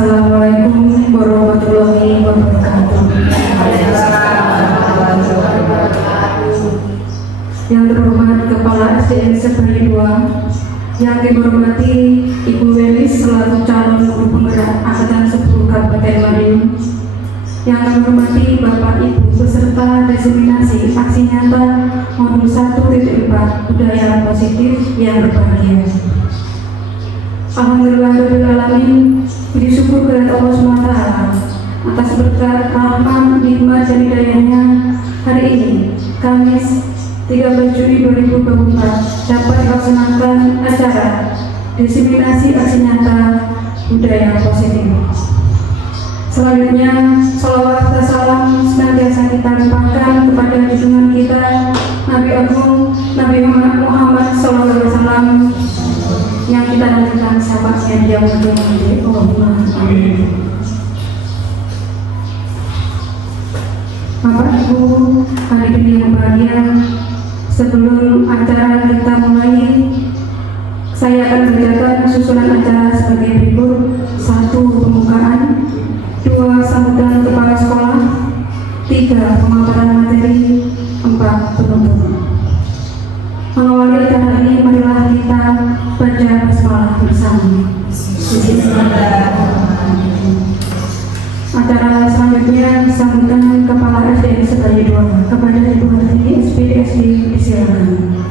Assalamualaikum warahmatullahi wabarakatuh. Yang terhormat Kepala SDN Sebayu 2, yang dihormati Ibu Welis selaku calon guru penggerak Angkatan 10 Kabupaten Madiun, yang kami hormati Bapak Ibu peserta diseminasi aksi nyata modul 1.4 budaya positif yang berbahagia. Alhamdulillahirrahmanirrahim, puji syukur kepada Allah SWT atas berkat rahmat, nikmat dan hidayahnya hari ini, Kamis 13 Juli 2024 dapat dilaksanakan acara diseminasi aksi nyata budaya positif. Selanjutnya, salawat dan salam senantiasa kita limpahkan kepada junjungan kita Nabi Agung Nabi Muhammad SAW, yang kita nantikan sahabatnya dia menjadi Allahumma amin. Bapak Ibu hadirin yang berbahagia, sebelum acara kita mulai, saya akan membacakan susunan acara sebagai berikut: 1. Pembukaan, 2. Sambutan kepala sekolah, 3. Pemaparan materi, 4. penutup. Mengawali acara ini, marilah kita baca basmalah bersama. Acara selanjutnya sambutan Kepala SDN Sebayu 2 kepada Ibu Hartini SPD, disilakan.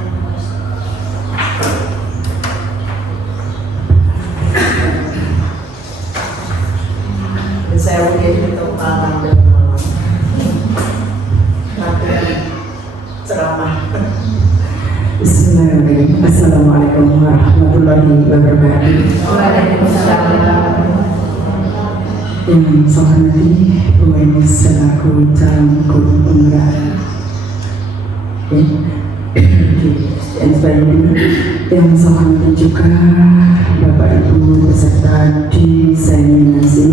Saya menjadi kepala dan materi ceramah. Bismillahirrahmanirrahim. Assalamualaikum warahmatullahi wabarakatuh. Waalaikumsalam. Yang saya hormati Bu Welis selaku calon guru penggerak SDN Sebayu 2, yang saya hormati juga Bapak Ibu peserta diseminasi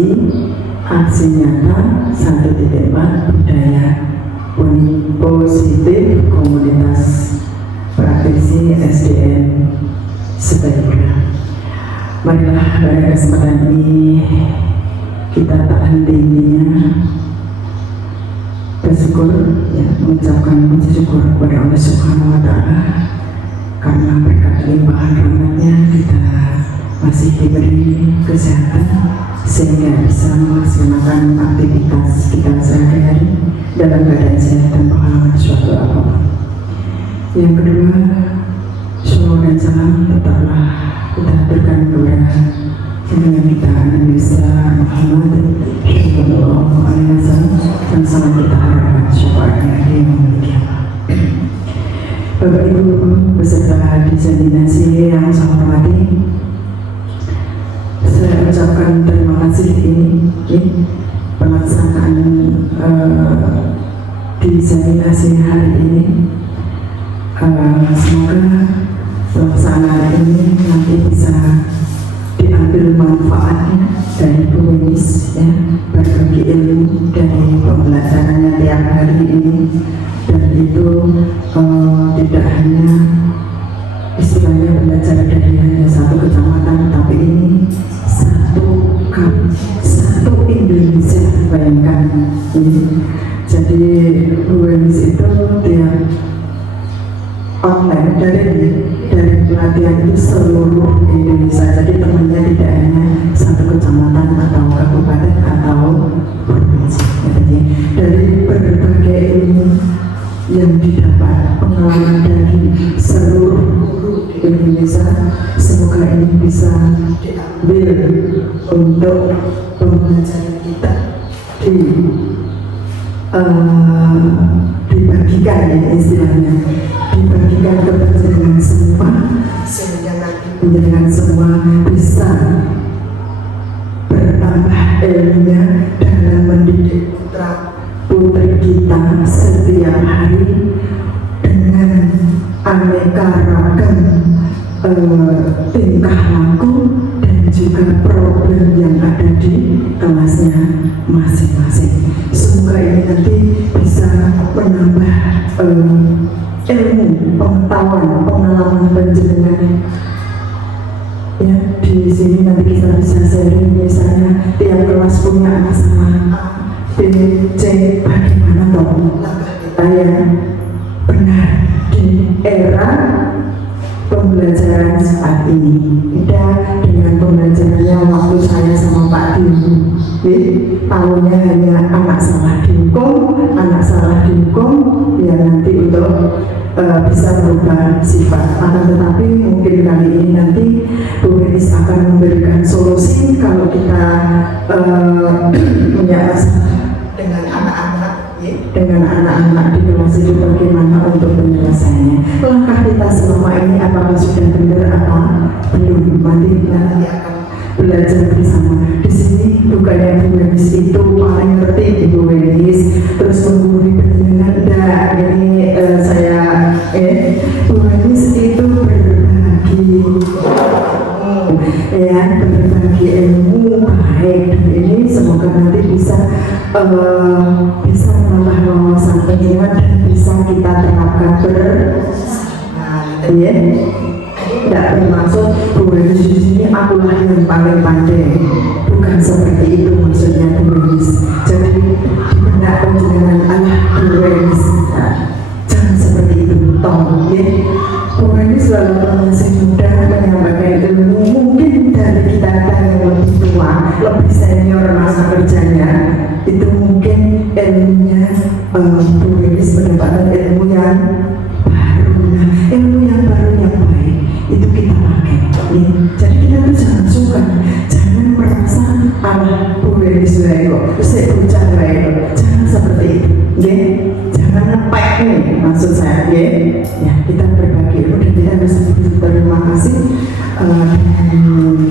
aksi nyata 1.4 budaya positif komunitas praktisi SDN Sebayu 2. Marilah pada kesempatan ini kita tak henti-hentinya bersyukur, mengucapkan puji syukur kepada Allah Subhanahu wa Ta'ala, karena berkat limpahan rahmatnya kita masih diberi kesehatan sehingga bisa melaksanakan aktivitas kita sehari-hari dalam keadaan sehat tanpa halangan suatu apapun. Yang kedua, syukur dan salam tetaplah kita aturkan kepada junjungan kita Nabi Muhammad Sallallahu Alaihi Wasallam, dan salam kita harapkan syafaatnya di yaumul qiyamah. Bapak Ibu beserta diseminasi yang saya hormati, saya ucapkan terima kasih ini pelaksanaan diseminasi hari ini. Semoga pelaksanaan ini nanti bisa diambil manfaatnya dari Bu Welis, berbagi ilmu dari pembelajarannya tiap hari ini, dan itu tidak hanya istilahnya belajar dari hanya satu kecamatan, tapi ini satu Indonesia, bayangkan ini. Jadi Bu Welis itu dia online dari pelatihan itu seluruh Indonesia. Jadi temannya tidak hanya satu kecamatan atau kabupaten atau provinsi. Jadi dari berbagai ilmu yang didapat, pengalaman dari seluruh Indonesia, semoga ini bisa diambil untuk pembelajaran kita dibagikan, istilahnya dibagikan kepada jenengan semua, sehingga nanti jenengan semua bisa bertambah ilmunya dalam mendidik putra putri kita setiap hari dengan aneka ragam tingkah laku dan juga problem yang ada di kelasnya masing-masing. Semoga ini nanti bisa menambah ilmu, pengetahuan, pengalaman penjenengan. Ya, di sini nanti kita bisa sharing, misalnya tiap tahunya hanya anak salah dihukum ya nanti untuk bisa berubah sifat. Akan tetapi mungkin kali ini nanti Bu Menis akan memberikan solusi kalau kita punya masalah dengan anak-anak di kelas itu bagaimana untuk penyelesaiannya. Langkah kita selama ini apakah sudah benar apa belum? Nanti akan belajar bersama. Di sini bukannya Bu Menis itu paling ngerti Ibu Menis terus menggurui penjenengan. Enggak, ini saya Bu Menis itu berbagi berbagi ilmu baik, dan ini semoga nanti bisa menambah wawasan penjenengan dan bisa kita terapkan tidak bermaksud Bu Menis di sini akulah yang paling pandai, bukan seperti itu maksudnya Bu Menis. Jadi di benak penjenengan Allah Bu Menis jangan seperti itu tolong ya. Bu Menis selalu masih muda menyampaikan ilmu, mungkin dari kita yang lebih tua, lebih senior masa kerjanya itu mungkin ilmunya Bu Menis mendapatkan ilmu yang baru yang baik itu kita pakai ya. Jadi kita tuh jangan suka, jangan merasa Bu Menis kok saya bocah jangan seperti itu ya. Jangan ngepek nih maksud saya ya kita berbagi ilmu dan kita harus berterima kasih dengan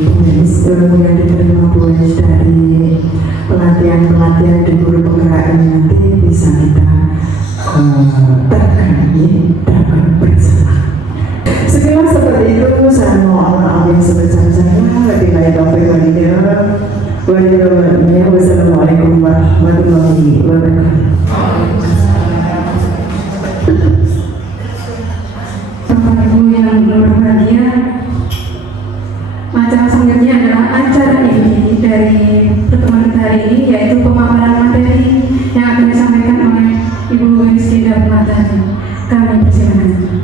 Bu Menis, ilmu yang diterima Bu Menis dari pelatihan di guru penggerak ini nanti bisa kita terapkan bersama. Sekilas seperti itu, saya mohon maaf yang sebesar-besarnya. Lebih baik taufiq walhidayah. Wassalamualaikum warahmatullahi wabarakatuh. Bapak Ibu yang berbahagia, macam selanjutnya adalah acara ini dari pertemuan kita hari ini, yaitu pemaparan materi yang akan disampaikan oleh Ibu Rizky Darmatani. Kami persilakan.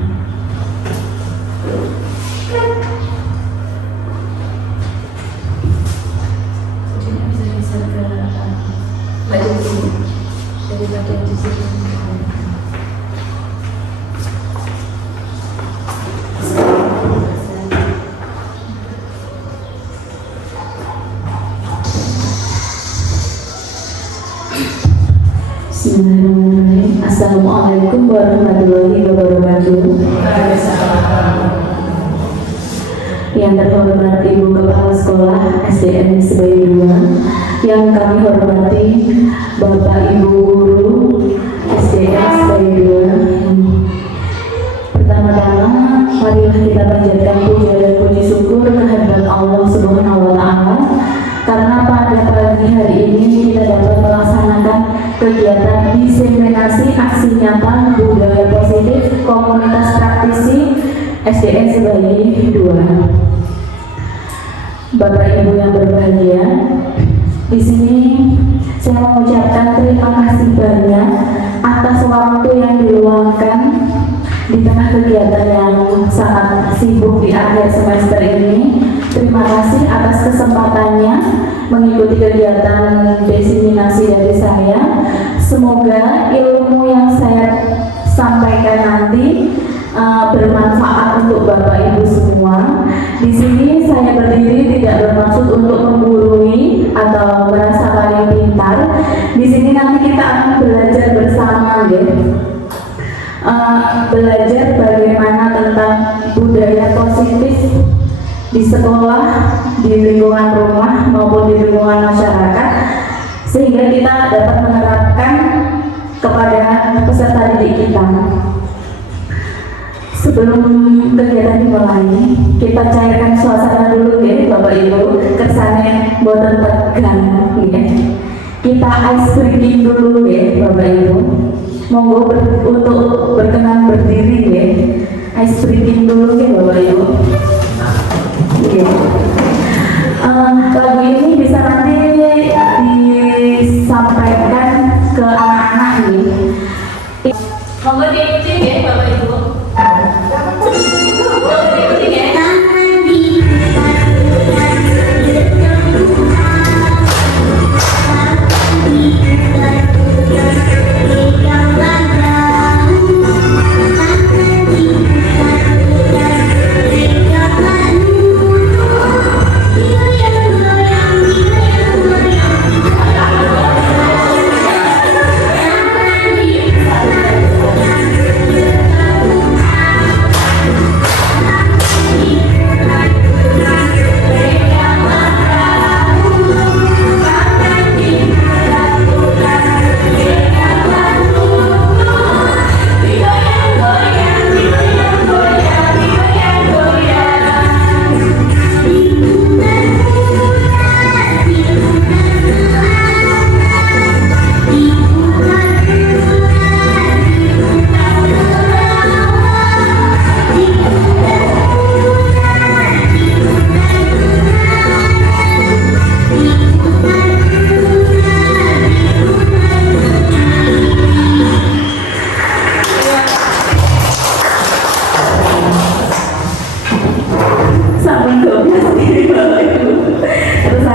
Bismillahirrahmanirrahim. Assalamualaikum warahmatullahi wabarakatuh. Yang terhormat Ibu Kepala Sekolah SDN Sebayu 2, yang kami hormati Bapak Ibu Guru SDN Sebayu 2. Pertama-tama, marilah kita panjatkan puja dan puji syukur kehadirat Allah Subhanahu wa Ta'ala, karena pada pagi hari ini kita dapat melaksanakan kegiatan diseminasi aksi nyata budaya positif komunitas praktisi SDN Sebayu 2. Bapak Ibu yang berbahagia, di sini saya mengucapkan terima kasih banyak atas waktu yang diluangkan di tengah kegiatan yang sangat sibuk di akhir semester ini. Terima kasih atas kesempatannya mengikuti kegiatan diseminasi dari saya. Semoga ilmu yang saya sampaikan nanti bermanfaat untuk Bapak Ibu semua. Di sini saya berdiri tidak bermaksud untuk menggurui atau merasa paling pintar. Di sini nanti kita akan belajar bersama, ya. Belajar bagaimana tentang budaya positif di sekolah, di lingkungan rumah maupun di lingkungan masyarakat, sehingga kita dapat menerapkan kepada peserta didik kita. Sebelum kegiatan dimulai, kita cairkan suasana dulu ya Bapak Ibu, kesannya boten tegang ya. Kita ice breaking dulu ya Bapak Ibu. Monggo untuk berkenan berdiri ya. Ice breaking dulu ya Bapak Ibu. Ya. Lagu ini bisa nanti disampaikan ke anak-anak nih. Monggo diikuti ya Bapak Ibu.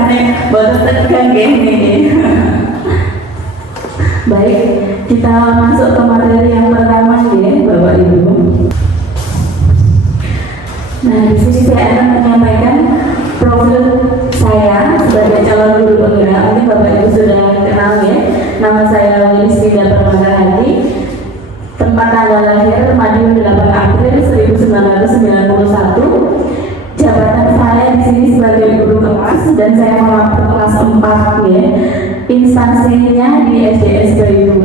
biasanya baru tegang gini. Baik, kita masuk ke materi yang pertama ya, Bapak Ibu. Nah, di sini saya akan menyampaikan profil saya sebagai calon guru penggerak. Mungkin Bapak Ibu sudah kenal ya. Nama saya Lilis Linda Permatasari. Tempat tanggal lahir Madiun 8 April 1991. Jabatan saya di sini sebagai guru kelas dan saya melapor kelas 4 ya. Instansinya di SDS Bayi 2,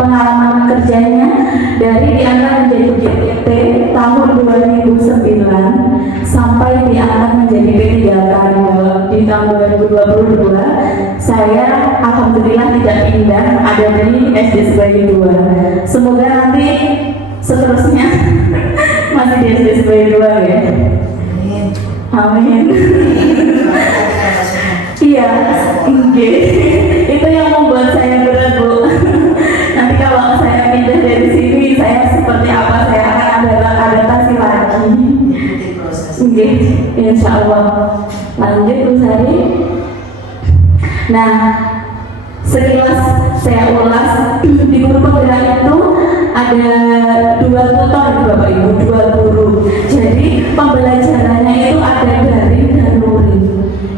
pengalaman kerjanya dari diangkat menjadi GTT tahun 2009 sampai diangkat menjadi P3K di tahun 2022. Saya alhamdulillah tidak pindah, ada di SDS Bayi 2. Semoga nanti seterusnya masih di SDS Bayi 2 ya. Amin. Iya, itu yang membuat saya berat, Bu. Nanti kalau saya pindah dari sini, saya seperti apa? Saya akan adaptasi lagi. Oke, insya Allah. Lanjut, Bu Sari. Nah, sekilas saya ulas di guru penggerak itu ada 2 tutor, Bapak Ibu, 2 guru. Jadi pembelajarannya itu ada daring dan luring.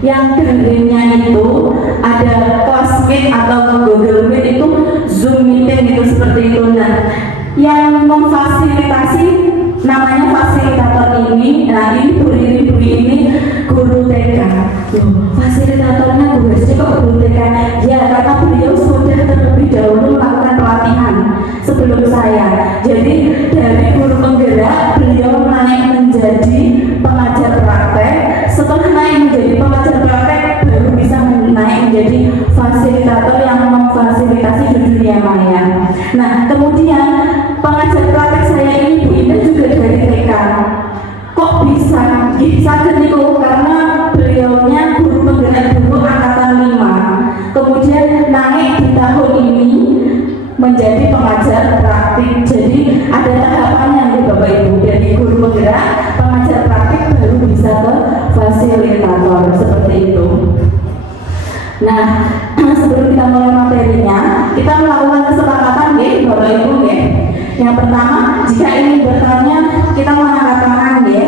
Yang daringnya itu ada classmate atau Google Meet, itu Zoom meeting itu seperti itu. Nah, yang memfasilitasi namanya fasilitator ini. Nah, ini Bu ini guru TK. Fasilitatornya Bu Hesti kok guru TK? Ya, karena beliau sudah terlebih dahulu melakukan pelatihan sebelum saya. Jadi dari guru penggerak beliau naik menjadi pengajar praktek. Setelah naik menjadi pengajar praktek baru bisa naik menjadi fasilitator yang memfasilitasi di dunia maya. Nah, kemudian pengajar praktek saya ini Bu Indah juga dari TK. Kok bisa? Sakit itu karena beliaunya guru penggerak dulu angkatan 5. Kemudian naik di tahun ini menjadi pengajar praktik. Jadi ada tahapannya nih Bapak Ibu, dari guru penggerak, pengajar praktik baru bisa ke fasilitator seperti itu. Nah, sebelum kita mulai materinya, kita melakukan kesepakatan ya Bapak Ibu ya. Yang pertama, jika ingin bertanya, kita mengangkat tangan ya.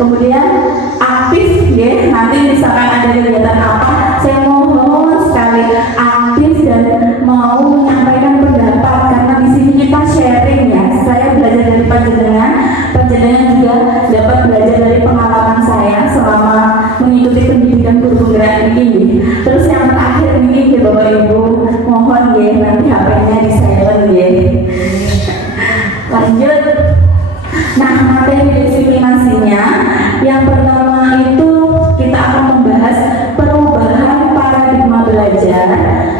Kemudian aktif ya, nanti misalkan ada kegiatan apa, saya mohon sekali aktif dan mau menyampaikan pendapat, karena di sini kita sharing ya. Saya belajar dari panjenengan juga dapat belajar dari pengalaman saya selama mengikuti pendidikan guru penggerak ini. Terus yang terakhir ini ya Bapak Ibu, mohon ya nanti HP-nya di silent ya. Lanjut. Nah, materi disiplinasinya yang pertama itu kita akan membahas perubahan paradigma belajar,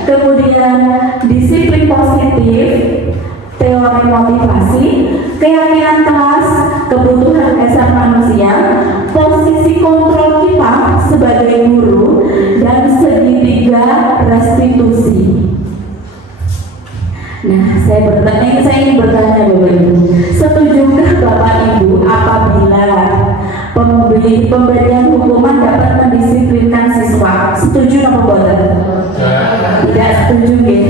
kemudian disiplin positif, teori motivasi, keyakinan kelas, kebutuhan dasar manusia, posisi kontrol kita sebagai guru, dan segitiga restitusi. Nah, saya ingin bertanya Bapak Ibu, setujukah Bapak Ibu apabila pemberian hukuman dapat mendisiplinkan siswa? Setuju atau tidak? Tidak setuju ya.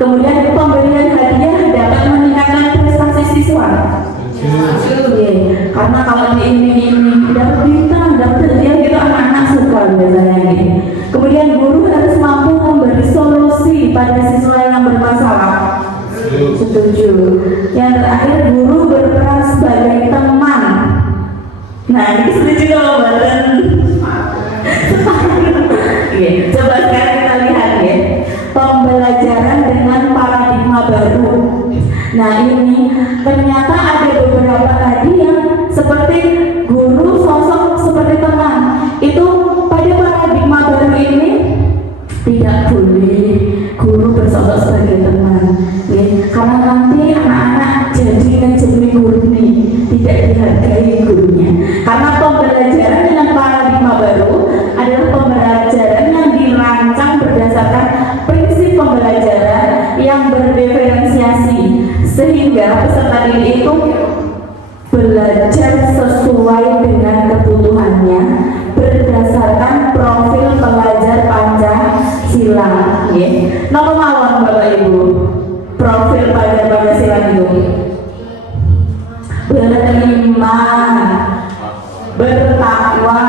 Kemudian pemberian hadiah dapat meningkatkan prestasi siswa? Setuju. Karena kalau ini dapat bintang, dapat hadiah gitu anak-anak suka biasanya gitu. Kemudian guru harus mampu memberi solusi pada siswa yang bermasalah. Setuju. Yang terakhir, guru berperan sebagai teman. Nah, ini setuju kalau badan. Coba sekarang kita lihat ya, pembelajaran dengan paradigma baru. Nah, ini ternyata ada beberapa tadi yang seperti guru sosok seperti teman. Itu pada paradigma baru ini tidak boleh guru bersosok sebagai teman ya, karena nanti anak-anak jadi ngejeli guru nih, tidak dihargai gurunya. Karena pembelajaran dengan paradigma baru adalah pembelajaran yang dirancang berdasarkan prinsip pembelajaran yang berdiferensiasi, sehingga peserta didik itu belajar sesuai dengan kebutuhannya berdasarkan profil pelajar Nama mawon Bapak Ibu profil pada Pancasila itu beriman, bertakwa,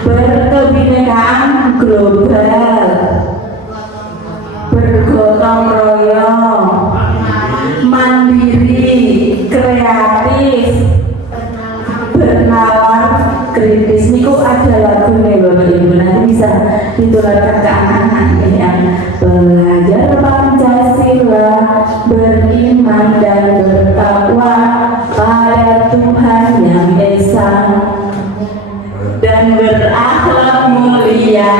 berkebinekaan global, bergotong royong, mandiri, kreatif, bernalar, kritis. Niku ada lagu nih Bapak Ibu, nanti bisa ditularkan ke anak-anak yang belajar Pancasila, beriman dan bertakwa pada Tuhan yang Esa dan berakhlak mulia,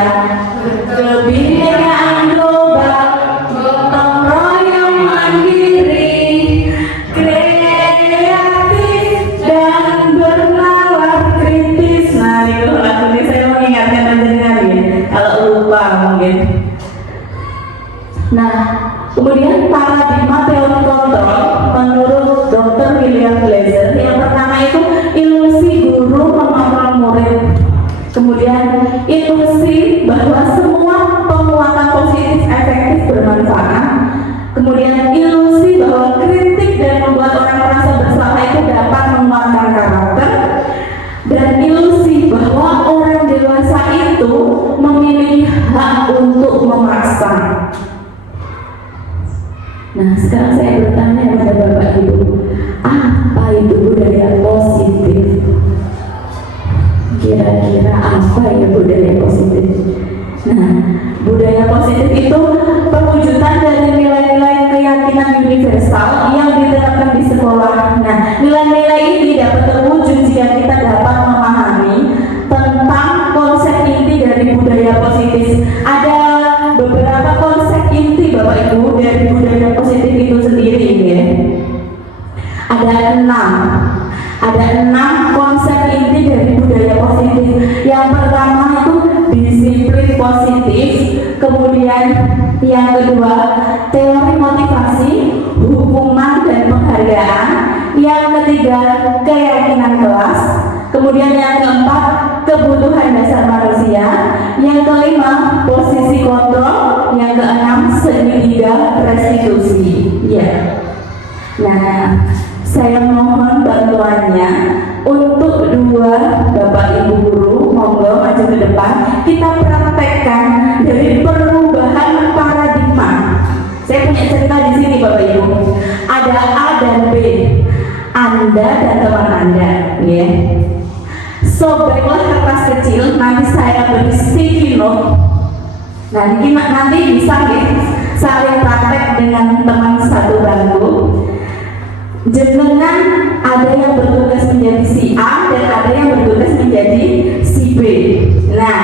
kebinekaan global, gotong royong mandiri, kreatif dan bernalar kritis. Nah, itu lagu ini saya mengingatkan panjenengan ya, kalau lupa mungkin. Nah, kemudian paradigma teori kontrol menurut Dr. William Blazer yang pertama itu ilusi guru mengontrol murid. Kemudian ilusi bahwa semua penguatan positif efektif bermanfaat. Kemudian ilusi bahwa kritik dan membuat orang merasa bersalah itu dapat menguatkan karakter. Dan ilusi bahwa orang dewasa itu memiliki hak untuk memaksa. Nah, sekarang saya bertanya kepada Bapak Ibu, apa itu budaya positif? Kira-kira apa ya budaya positif? Nah, budaya positif itu perwujudan dari nilai-nilai keyakinan universal yang diterapkan di sekolah. Nah, nilai-nilai ini dapat terwujud jika kita dapat memahami tentang konsep inti dari budaya positif. Ada beberapa konsep inti Bapak Ibu dari budaya positif itu sendiri ya. Ada enam konsep inti dari budaya positif. Yang pertama itu disiplin positif, kemudian yang kedua teori motivasi, hukuman dan penghargaan, yang ketiga keyakinan kelas, kemudian yang keempat kebutuhan dasar manusia, yang kelima posisi kontrol, yang keenam segitiga restitusi. Ya. Nah, saya mohon bantuannya untuk dua Bapak Ibu guru, monggo maju ke depan. Kita praktekkan dari perubahan paradigma. Saya punya cerita di sini Bapak Ibu. Ada A dan B, Anda dan teman Anda, ya. Sobeklah kertas kecil, nanti saya beri sticky note. Nanti bisa ya, saling praktek dengan teman satu bangku. Jenengan ada yang bertugas menjadi si A dan ada yang bertugas menjadi si B. Nah,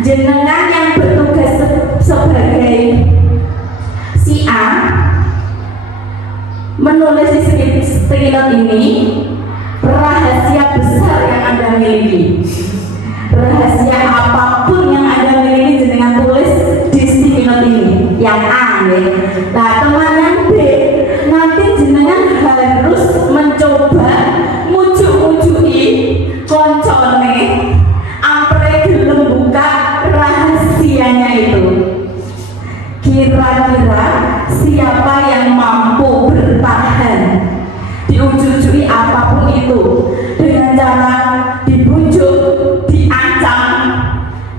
jenengan yang bertugas sebagai si A menulis di sticky note ini rahasia besar yang Anda miliki. Rahasia apapun yang Anda miliki jenengan tulis di sticky note ini. Yang A ya. Nah, teman yang B nanti jenengan harus mencoba mujuk-mujuki koncone ampre gelem buka rahasianya itu. Kira-kira siapa yang mampu bertahan diujuk-ujuki apapun itu dengan cara dibujuk, diancam,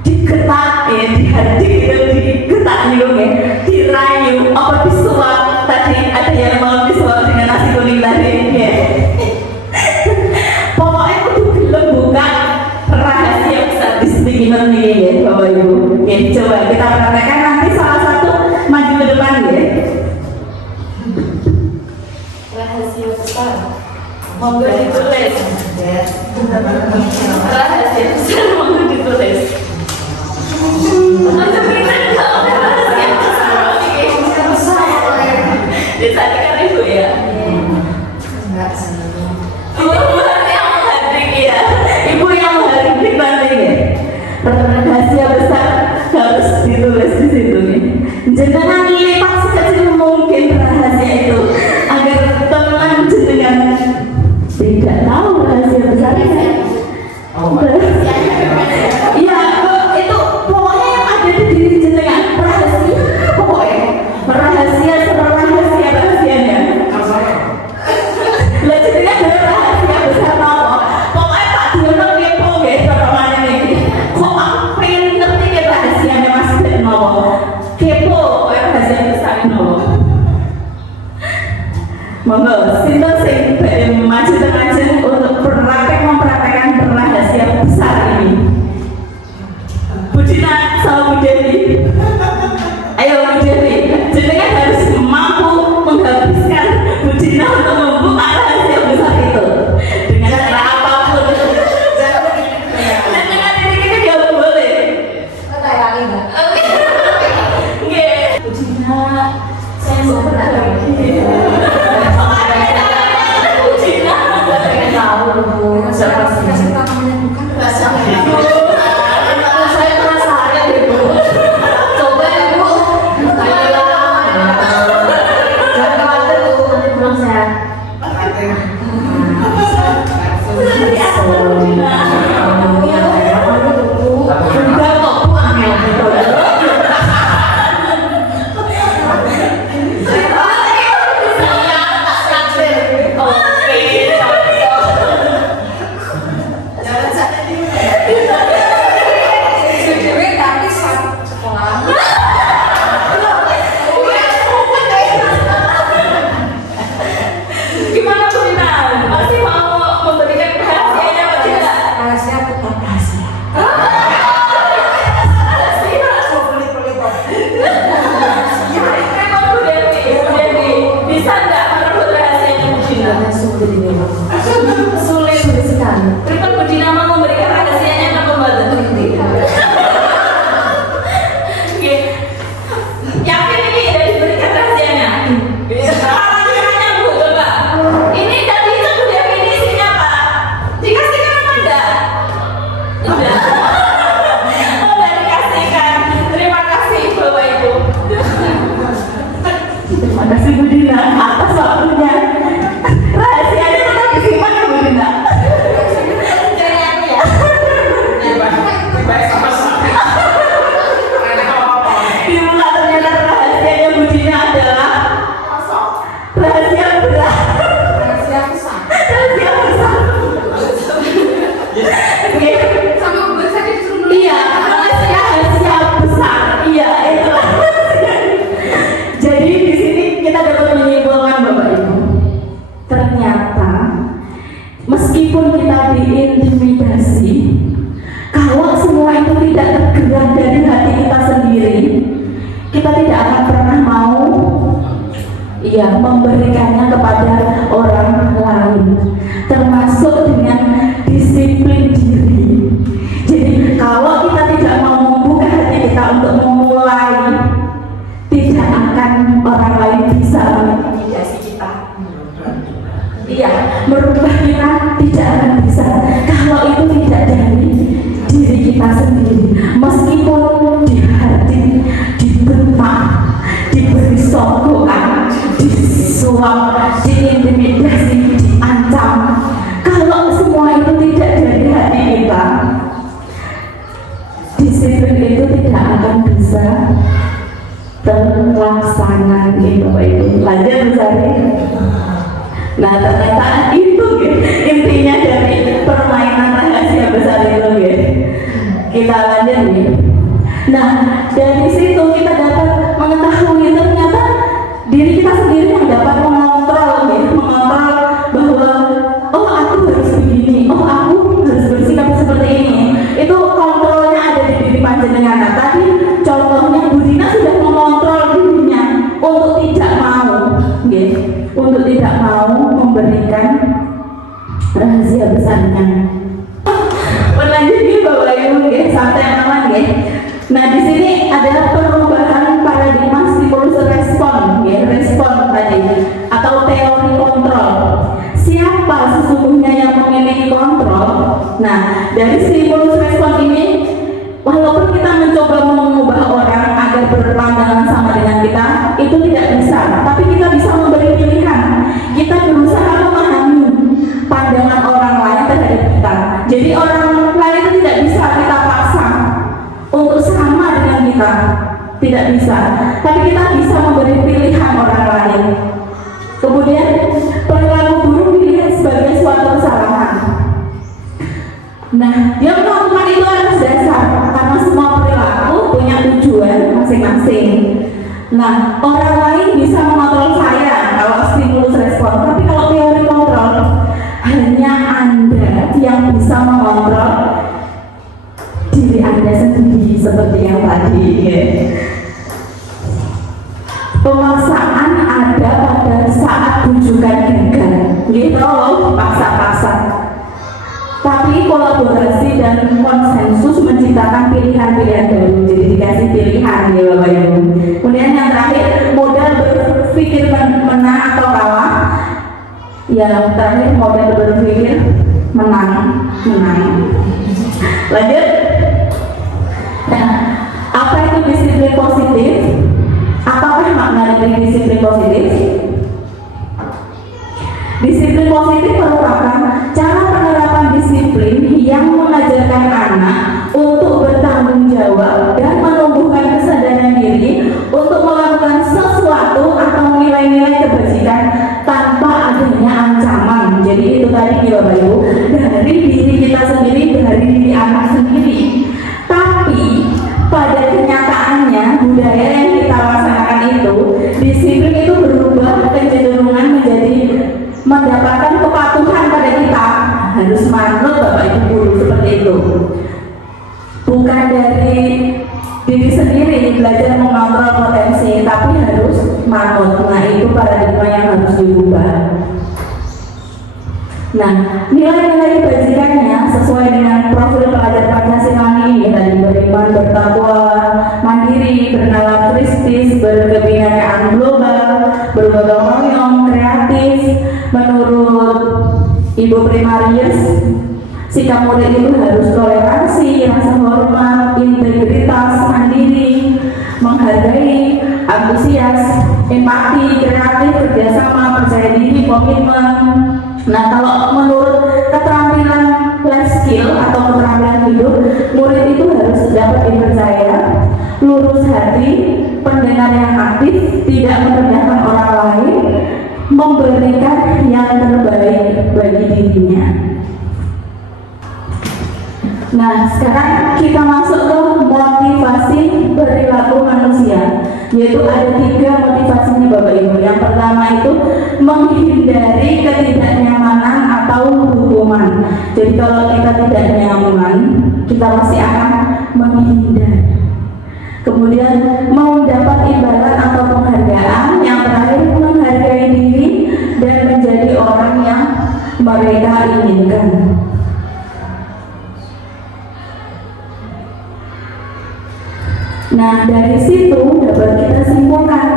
digetak digetak dirayu, apa disuap. Tadi ada yang mau disuap dengan nasi kuning tadi ya. Pokoknya kudu gelem buka rahasia besar di sticky note ini ya Bapak Ibu. Oke, coba kita praktekkan, nanti salah satu maju ke depan ya. Rahasia besar monggo ditulis. Rahasia besar monggo ditulis. Tadi kan Ibu ya. Ibu yang menghadik ya. Ibu yang menghadik nanti ya. Rahasia besar harus ditulis di situ nih. Jangan lipat sekecil mungkin rahasia itu agar teman jenengan tidak tahu rahasia besarnya. Ya, itu pokoknya kita tidak akan pernah mau memberikannya kepada orang lain, termasuk dengan disiplin diri. Jadi kalau kita tidak mau membuka hati kita untuk memulai, tidak akan orang lain bisa mengintimidasi kita. Merubah kita tidak akan bisa kalau itu tidak dari diri kita sendiri. Meskipun di hati dibentak, diberi sokongan, disuap, diintimidasi, diancam, kalau semua itu tidak dari hati kita, disiplin itu tidak akan bisa terlaksana gitu Bapak Ibu. Lanjut Besari. Nah ternyata itu intinya dari permainan rahasia besar itu kita lanjut nih. Nah dari situ kita dapat mengetahui ternyata diri kita sendiri yang dapat mengontrol bahwa oh aku harus begini, oh aku harus bersikap seperti ini. Itu kontrolnya ada di diri panjenengan. Nah, tadi contohnya Bu Dina sudah mengontrol dirinya untuk tidak mau memberikan rahasia besarnya. Lanjut Bapak Ibu santai aman Nah di sini ada perubahan paradigma stimulus respon tadi atau teori kontrol. Siapa sesungguhnya yang memiliki kontrol? Nah dari stimulus respon ini, walaupun kita mencoba mengubah orang agar berpandangan sama dengan kita, itu tidak bisa. Tapi kita bisa memberi pilihan. Kita berusaha memahami pandangan orang lain terhadap kita. Jadi orang lain itu tidak bisa kita paksa untuk sama dengan kita, tidak bisa. Tapi kita bisa memberi pilihan orang lain. Kemudian perilaku buruk dilihat sebagai suatu kesalahan. Nah, yang melakukan itu harus dasar karena semua perilaku punya tujuan masing-masing. Nah, orang lain bisa mengontrol saya kalau stimulus respon, tapi kalau teori kontrol hanya Anda yang bisa mengontrol diri Anda sendiri seperti yang tadi. Pemaksaan ada pada saat bujukan gagal, gitu loh, paksa-paksa. Tapi kolaborasi dan konsensus menciptakan pilihan-pilihan baru. Jadi dikasih pilihan ya Bapak Ibu. Kemudian yang terakhir, modal berpikir menang atau kalah. Yang terakhir, modal berpikir menang. Lanjut. Nah, apa itu disiplin positif? Apakah makna dari disiplin positif? Disiplin positif merupakan cara penerapan disiplin yang mengajarkan anak untuk bertanggung jawab dan menumbuhkan kesadaran diri untuk melakukan sesuatu atau nilai-nilai kebajikan tanpa adanya ancaman. Jadi itu tadi Bapak Ibu, dari diri kita sendiri, dari diri anak sendiri. Tapi pada kenyataannya budaya yang kita laksanakan itu, disiplin itu berubah kecenderungan menjadi mendapatkan kepatuhan pada kita, harus manut Bapak Ibu guru seperti itu. Bukan dari diri sendiri belajar mengontrol potensi, tapi harus manut. Nah itu paradigma yang harus diubah. Nah nilai-nilai kebajikannya sesuai dengan profil pelajar Pancasila ini tadi: beriman, bertakwa, mandiri, bernalar kristis, berkebinekaan global, bergotong royong, kreatif. Menurut Ibu Primarius, sikap murid itu harus toleransi, rasa hormat, integritas, mandiri, menghargai, antusias, empati, kreatif, kerjasama, percaya diri, komitmen. Nah kalau menurut keterampilan life skill atau keterampilan hidup, murid itu harus dapat dipercaya, lurus hati, pendengar yang aktif, tidak merendahkan orang lain, memberikan yang terbaik bagi dirinya. Nah sekarang kita masuk ke motivasi perilaku manusia, yaitu ada 3 motivasinya Bapak Ibu. Yang pertama itu menghindari ketidaknyamanan atau hukuman. Jadi kalau kita tidak nyaman, kita pasti akan menghindar. Kemudian mau mendapat imbalan atau penghargaan. Yang terakhir menghargai diri dan menjadi orang yang mereka inginkan. Nah, dari situ dapat kita simpulkan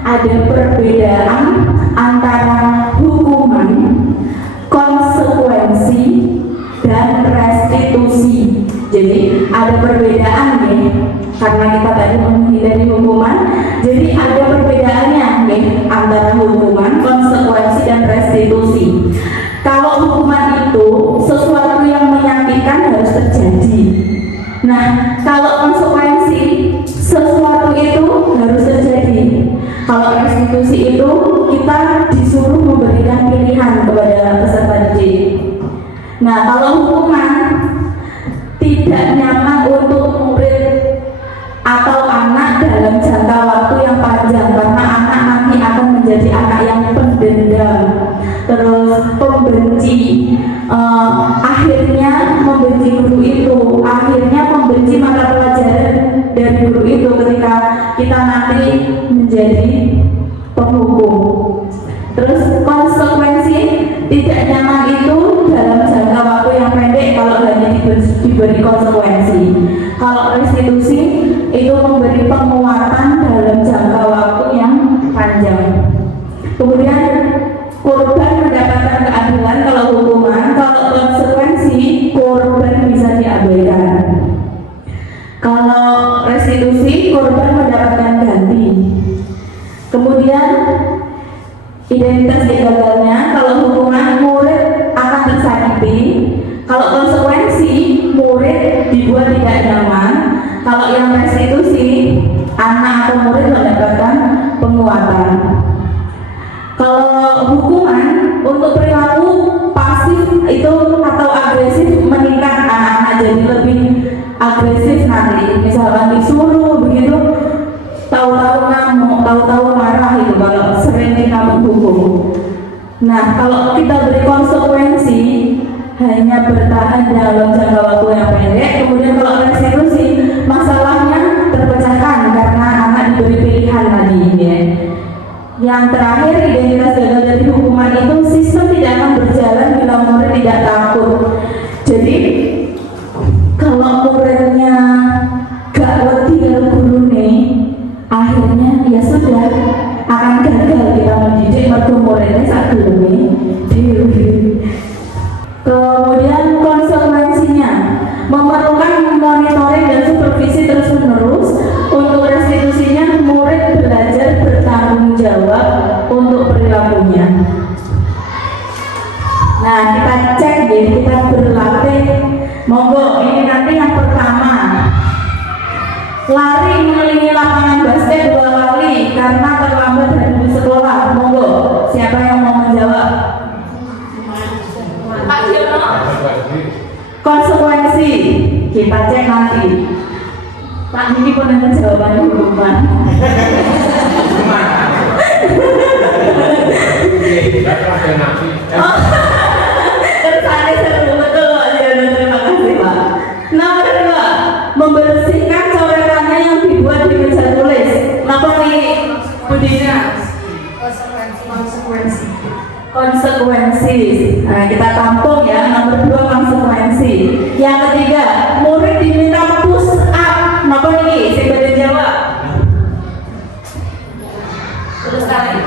ada perbedaan antara hukuman, konsekuensi, dan restitusi. Jadi ada perbedaan nih, karena kita tadi menghindari hukuman, jadi ada perbedaannya nih antara hukuman, konsekuensi, dan restitusi. Kalau hukuman itu sesuatu yang menyakitkan harus terjadi. Nah, kalau konsekuensi sesuatu itu harus terjadi. Kalau restitusi itu kita disuruh memberikan pilihan kepada peserta didik. Nah, kalau hukuman tidak nyaman untuk murid atau anak dalam jangka waktu yang panjang, karena anak nanti akan menjadi anak yang pendendam, terus pembenci, akhirnya membenci guru itu, akhirnya membenci mata pelajaran dari guru itu ketika kita nanti menjadi penghukum. Terus konsekuensi tidak nyaman itu dalam jangka waktu yang pendek kalau hanya diberi konsekuensi. Kalau restitusi itu memberi penguatan dalam jangka waktu yang panjang. Kemudian korban mendapatkan keadilan kalau hukuman, kalau konsekuensi korban bisa diabaikan. Kalau restitusi korban mendapatkan ganti. Kemudian identitas gagalnya, kalau hukuman murid akan tersakiti, kalau konsekuensi murid dibuat tidak nyaman, kalau yang restitusi anak atau murid mendapatkan penguatan. Kalau hukuman untuk perilaku pasif itu atau agresif meningkat, anak-anak jadi lebih agresif nanti, misalkan disuruh begitu tahu-tahu ngamuk, tahu-tahu marah itu kalau sering kita menghukum. Nah, kalau kita beri konsekuensi hanya bertahan dalam jangka waktu yang pendek. Kemudian kalau restitusi masalahnya terpecahkan karena anak diberi pilihan tadi ya. Yang terakhir, identitas gagal dari hukuman itu sistem tidak akan berjalan bila murid tidak takut. Jadi kalau muridnya gak wedi karo gurune, akhirnya ya sudah akan gagal kita mendidik mergo muridnya sak geleme dhewe. Kemudian konsekuensinya memerlukan monitoring dan supervisi terus-menerus. Untuk restitusinya murid belajar bertanggung jawab untuk perilakunya. Nah, kita cek ya, kita berlatih. Monggo, ini nanti yang pertama, lari mengelilingi lapangan basket 2 kali karena terlambat dari bus sekolah. Monggo, siapa yang mau menjawab? Pak Jono. Konsekuensi kita cek nanti. Pak ini pun ada jawaban hukuman. Kesannya seru betul Pak Jono, terima kasih Pak. Nomor 2, membersihkan coretannya yang dibuat di meja tulis. Kenapa nih Budina? Konsekuensi. Nah, kita tampung ya. Nomor 2 konsekuensi. Yang ketiga, murid diminta push up. Kenapa nih? Saya boleh jawab. Terus tadi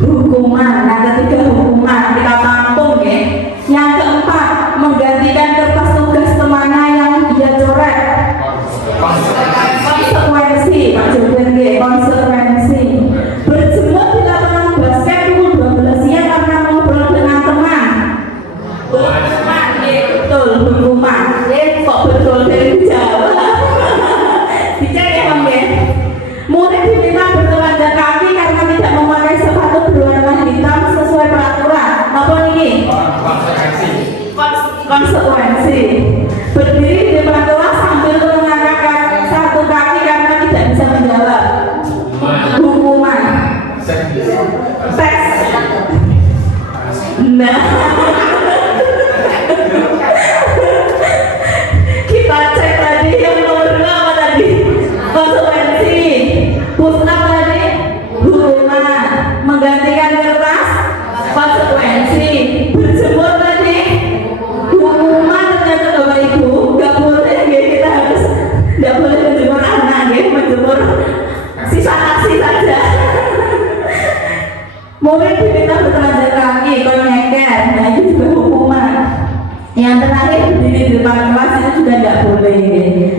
hukuman. Yang ketiga hukuman. Kita tampung ya. Yang keempat, menggantikan kertas tugas temannya yang dia coret. Konsekuensi. Pak Jodoh konsekuensi. Berjemur di lapangan basket pukul 12 siang karena ngobrol dengan teman. Hukuman, betul hukuman. Kok betul dari Jawa? Dicek ya Bang ya. Murid diminta bertelanjang kaki karena tidak memakai sepatu berwarna hitam sesuai peraturan. Apa ini? Konsekuensi. Berdiri di depan kelas sambil mengangkat satu kaki karena tidak bisa menjawab. Hukuman. Tes. Nah. Kita cek tadi yang nomor 2 apa tadi?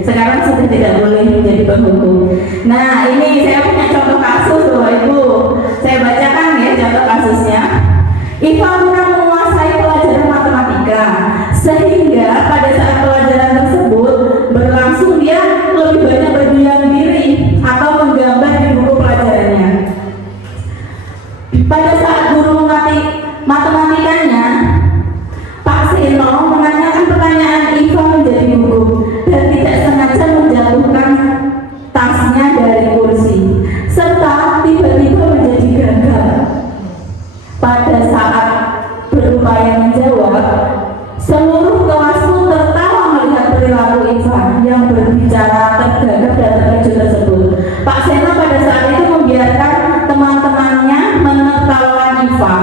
Sekarang sudah tidak boleh menjadi penghukum. Nah, ini saya punya contoh kasus Bapak Ibu. Saya bacakan ya contoh kasusnya. Iva kurang menguasai pelajaran matematika, sehingga pada saat pelajaran tersebut berlangsung dia lebih banyak berdiam diri atau menggambar di buku pelajarannya. Pada saat guru melatih matematikanya, Pak Seno menanyakan pertanyaan Iva menjadi gugup dan tidak sengaja menjatuhkan tasnya dari kursi, serta tiba-tiba menjadi gagal. Pada saat berupaya menjawab, seluruh kelas pun tertawa melihat perilaku Iva yang berbicara tergagap dan terkejut tersebut. Pak Seno pada saat itu membiarkan teman-temannya menertawakan Iva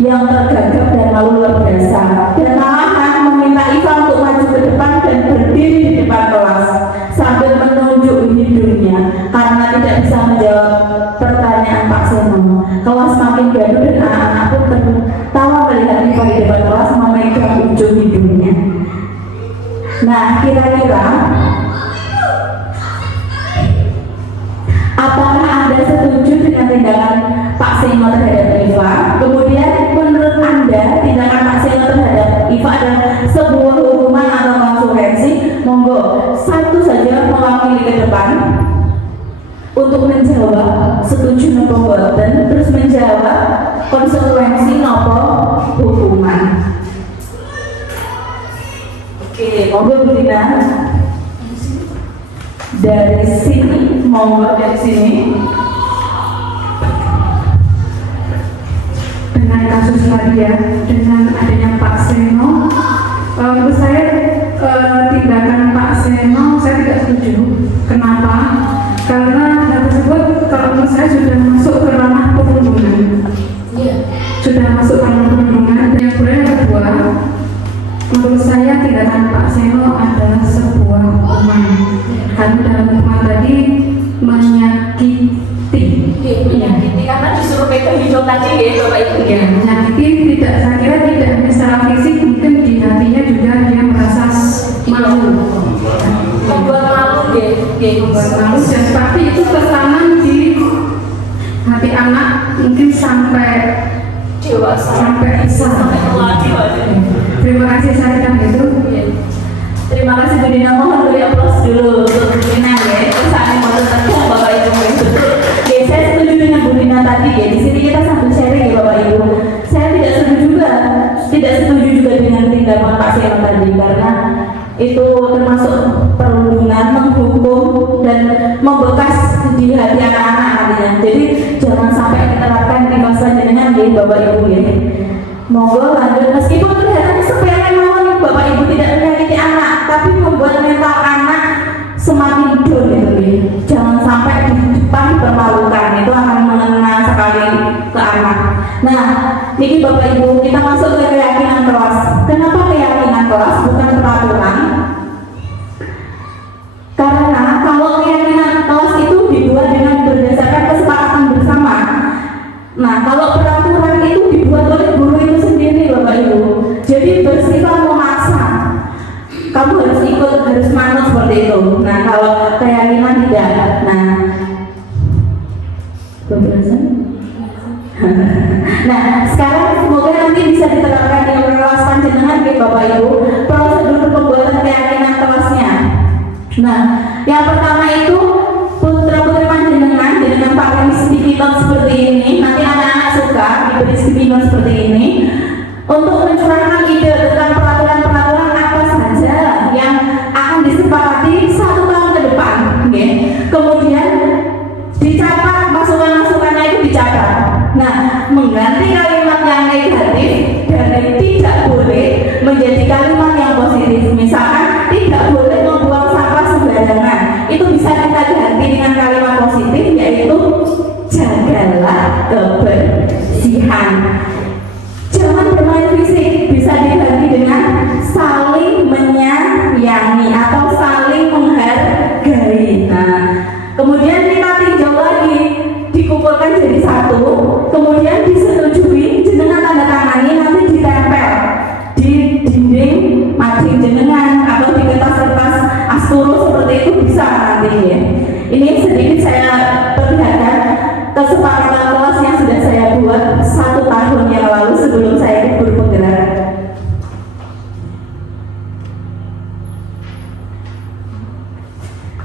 yang tergagap dan malu luar biasa, dan malahan meminta Iva untuk maju ke depan dan berdiri di depan kelas sambil menunjuk hidungnya karena tidak bisa menjawab pertanyaan Pak Seno. Kelas makin gaduh dan anak-anak pun tertawa melihat Iva di depan kelas memegang ujung hidungnya. Nah, kira-kira apakah Anda setuju dengan tindakan Pak Seno terhadap Iva? Kemudian menurut Anda tindakan Pak Seno terhadap Iva adalah sebuah hukuman atau konsekuensi? Monggo satu saja mewakili ke depan untuk menjawab setuju nopo boten, terus menjawab konsekuensi nopo hukuman. Oke, monggo Bu Dina. Dari sini, monggo dari sini. Dengan kasus tadi ya, dengan adanya Pak Seno, menurut saya tindakan Pak Seno saya tidak setuju. Kenapa? Karena hal tersebut kalau menurut saya sudah masuk ke ranah perundungan. Sudah masuk ke ranah perundungan. Dan yang kedua, menurut saya tindakan Pak Seno adalah sebuah hukuman. Karena dalam hukuman tadi menyakiti. Menyakiti karena disuruh pegang hidung tadi ya Bapak Ibu ya. Menyakiti tidak, saya kira tidak hanya secara fisik, mungkin di hatinya juga dia merasa malu. Membuat malu Membuat malu dan pasti itu tertanam di hati anak mungkin sampai dewasa, sampai bisa. Terima kasih saya kan itu. Terima kasih Bu Dina, mohon dulu ya plus dulu untuk Bu Dina ya. Saat mau tertentu Bapak Ibu betul. Oke, saya setuju dengan Bu Dina tadi ya. Di sini kita sambil sharing ya Bapak Ibu. Saya tidak setuju juga dengan tindakan Pak Seno tadi karena itu termasuk perundungan, menghukum dan membekas di hati anak-anak nantinya. Jadi jangan sampai diterapkan di masa jenengan ya Bapak Ibu ya. Monggo lanjut, meskipun kelihatannya sepele mawon Bapak Ibu tidak menyakiti anak, tapi membuat mental anak semakin down gitu ya. Jangan sampai di depan dipermalukan, itu akan mengena sekali ke anak. Nah, ini Bapak Ibu, kita masuk ke keyakinan kelas. Kenapa keyakinan kelas bukan peraturan? Karena kalau keyakinan kelas itu dibuat dengan berdasarkan kesepakatan bersama. Nah, kalau peraturan itu dibuat oleh guru itu sendiri Bapak Ibu, jadi bersifat memaksa. Kamu harus ikut, harus manut seperti itu. Nah, kalau keyakinan tidak. Nah, nah, sekarang semoga nanti bisa diterapkan di kelas panjenengan ya Bapak Ibu, prosedur pembuatan keyakinan kelasnya. Nah, yang pertama itu putra-putri panjenengan dengan pakai stikiton seperti ini. Nanti anak-anak suka diberi stikiton seperti ini untuk mencurahkan ide tentang peraturan-peraturan apa saja yang akan disepakati 1 tahun ke depan. Okay. Kemudian dicatat masukan-masukannya itu dicatat. Nah, mengganti kalimat yang negatif dari tidak boleh menjadi kalimat yang positif. Misalkan tidak boleh membuang sampah sembarangan, itu bisa kita ganti dengan kalimat positif, yaitu jagalah kebersihan. Jangan bermain fisik, bisa diganti dengan saling menyayangi atau saling menghargai. Nah, kemudian kita tinjau lagi, dikumpulkan jadi satu, kemudian disetujui, jenengan tanda tangani, nanti ditempel di dinding mading jenengan atau di kertas-kertas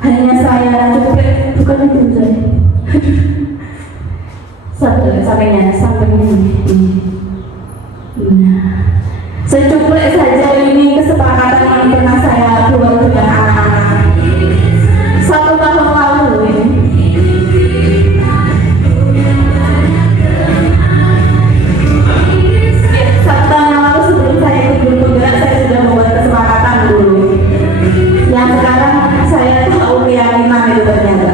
hanya saya cukup, bukan itu saya. Sampingnya ini. Nah, secuplek saja ini kesepakatan yang pernah saya buat dengan anak-anak 1 tahun lalu ini. Ya, 1 tahun lalu sebelum saya ikut bergerak, saya sudah membuat kesepakatan dulu. Yang sekarang saya tahu keyakinan itu ternyata.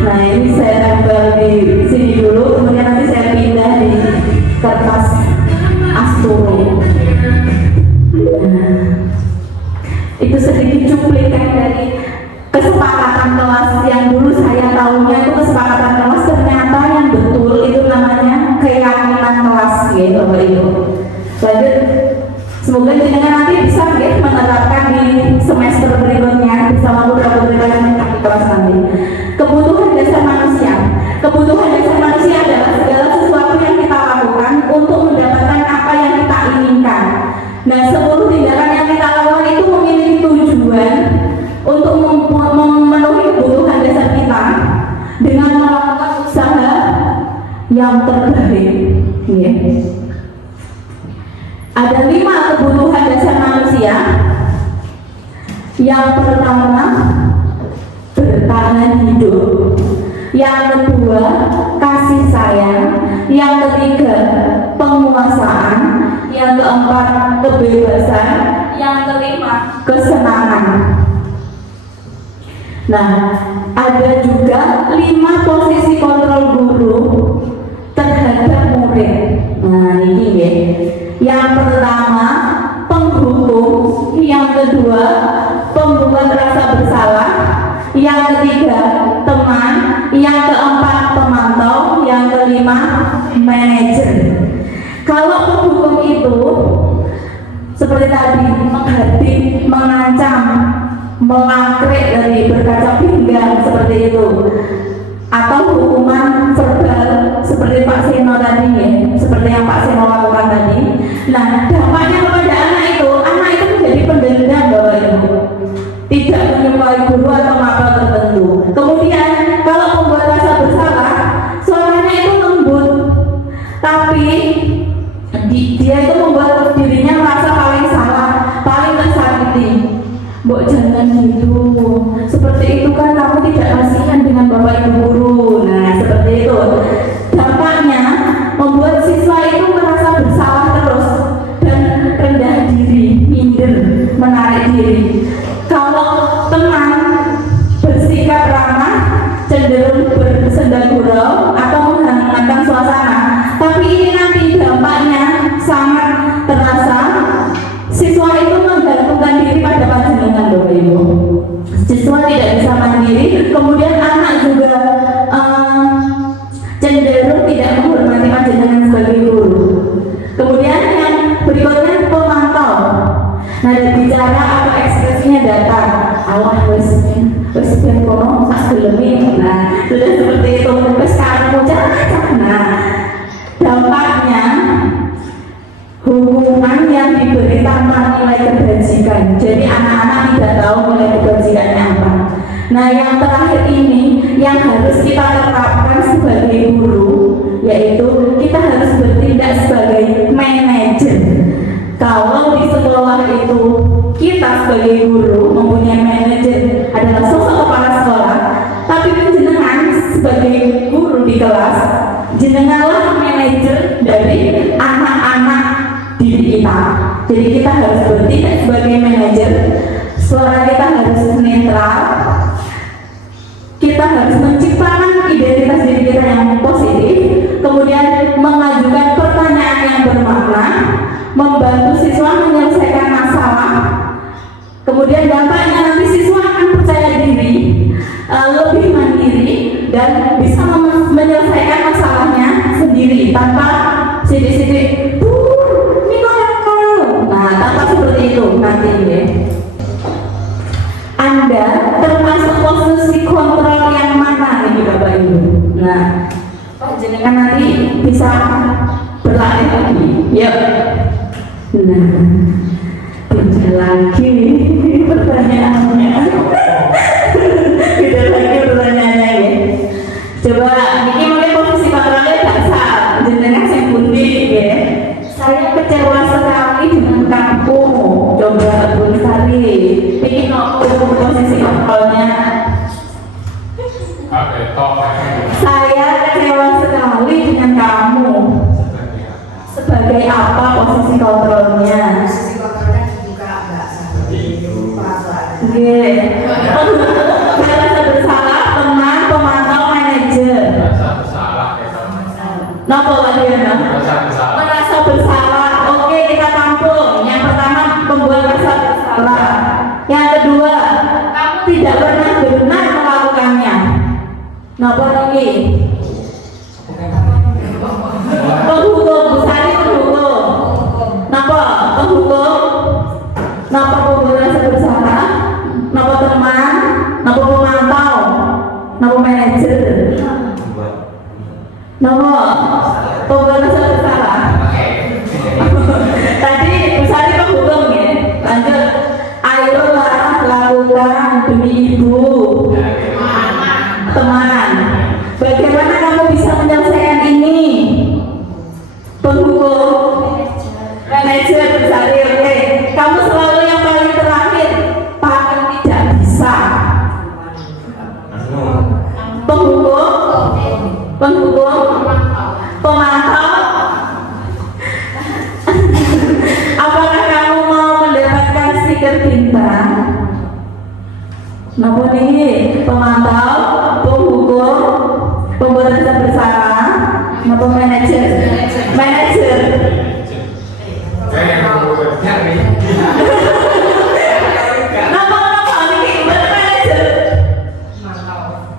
Nah, ini saya tempel di sini dulu, kemudian nanti saya pindah di kertas Asturo. Nah, itu sedikit cuplikan dari kesepakatan kelas yang dulu saya tahunya itu kesepakatan kelas, ternyata yang betul itu namanya keyakinan kelas gitu Bapak Ibu. Lanjut, semoga jenengan nanti bisa menerapkan di semester berikutnya bersama putra-putri kalian di kelas nanti. Kebutuhan dasar manusia. Kebutuhan dasar manusia adalah segala sesuatu yang kita lakukan untuk mendapatkan apa yang kita inginkan. Nah, 10 tindakan yang kita lakukan itu memiliki tujuan untuk memenuhi kebutuhan dasar kita dengan melakukan usaha yang terbaik. Ya. Ada 5 kebutuhan dasar manusia. Yang pertama, bertahan hidup. Yang kedua, kasih sayang. Yang ketiga, penguasaan. Yang keempat, kebebasan. Yang kelima, kesenangan. Nah, ada juga 5 posisi kontrol guru terhadap murid. Nah, ini ya. Yang pertama, penghukum. Yang kedua, pembuat rasa bersalah. Yang ketiga, teman. Yang keempat, pemantau. Yang kelima, manajer. Kalau penghukum itu seperti tadi, menghadik, mengancam, melangkrik dari berkaca pinggang seperti itu, atau hukuman verbal seperti Pak Seno tadi ya, seperti yang Pak Seno lakukan tadi. Nah, dampaknya kepada anak itu menjadi pendendam Bapak Ibu, tidak menyukai guru atau mapel tertentu. Kemudian kalau membuat rasa bersalah, suaranya itu lembut, tapi dia itu membuat dirinya merasa paling salah, paling tersakiti. Mbok jangan gitu, seperti itu kan kamu tidak kasihan dengan Bapak Ibu guru. Nah, seperti itu. Dampaknya membuat siswa itu merasa bersalah terus dan rendah diri, minder, menarik diri. Kalau teman bersikap ramah, cenderung bersenda gurau atau menghangatkan suasana. Tapi ini nanti dampaknya sangat terasa. Siswa itu menggantungkan diri pada panjenengan Bapak Ibu. Siswa tidak bisa mandiri, kemudian anak juga cenderung tidak menghormati panjenengan sebagai guru. Kemudian yang berikutnya pemantau. Nah, bicara atau ekspresinya datar. Allah wes ben kono sak geleme. Nah, sudah seperti itu. Wes karepmu cacak. Nah, dampaknya hukuman yang diberi tanpa nilai kebajikan. Jadi anak-anak tidak tahu nilai kebajikannya apa. Nah, yang terakhir ini yang harus kita terapkan sebagai guru, yaitu kita harus bertindak sebagai manajer. Kalau di sekolah itu kita sebagai guru mempunyai manajer adalah sosok kepala sekolah, tapi jenengan sebagai guru di kelas, jenenganlah manajer dari anak-anak didik kita. Jadi kita harus bertindak sebagai manajer. Suara kita harus netral. Kita harus menciptakan identitas diri kita yang positif. Kemudian mengajukan pertanyaan yang bermakna, membantu siswa menyelesaikan masalah. Kemudian dampaknya nanti siswa akan percaya diri, lebih mandiri, dan bisa menyelesaikan masalahnya sendiri tanpa sidik-sidik. Nah, tanpa seperti itu nanti ya. Anda termasuk posisi kontrol yang mana nih Bapak Ibu? Nah, jenengan nanti bisa berlatih lagi. Yuk. Nah, beda lagi nih pertanyaannya. Oke. Merasa bersalah, teman, pemantau, manajer. Napa lagi ya? Merasa bersalah. Oke, kita tampung. Yang pertama, pembuat merasa bersalah. Yang kedua, kamu tidak pernah benar melakukannya. Napa lagi? Penghukum, Bu Sari penghukum. Napa? Penghukum. Napa pembuat merasa bersalah? Napa teman? Napa pemantau? Napa manajer? Napa pembuat merasa bersalah? Tadi Bu Sari penghukum ya. Lanjut. Ayolah lakukan demi ibu. Teman, bagaimana kamu bisa menyelesaikan ini? Penghukum, manajer, Bu Sari, oke. Kamu selalu yang paling terakhir, paling tidak bisa. Penghukum, pemantau. Apakah kamu mau mendapatkan stiker bintang? Napa nih? Pemantau, penghukum, pembuat rasa bersalah, napa manajer? Manajer. Napa ini manajer?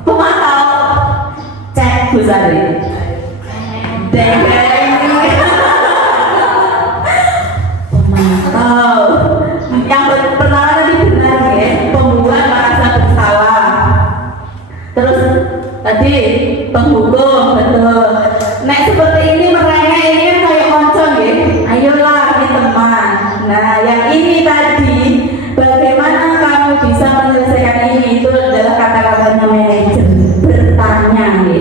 Pemantau. Cek Bu Sari. Deng. Pemantau. Yang pertama tadi benar ya, pembuat merasa bersalah. Terus tadi penghukum, betul. Nek seperti ini mereka ini kan kayak moncong ya. Ayolah kita teman. Nah, yang ini tadi bagaimana kamu bisa menyelesaikan ini, itu adalah kata-katanya manajer. Bertanya ya.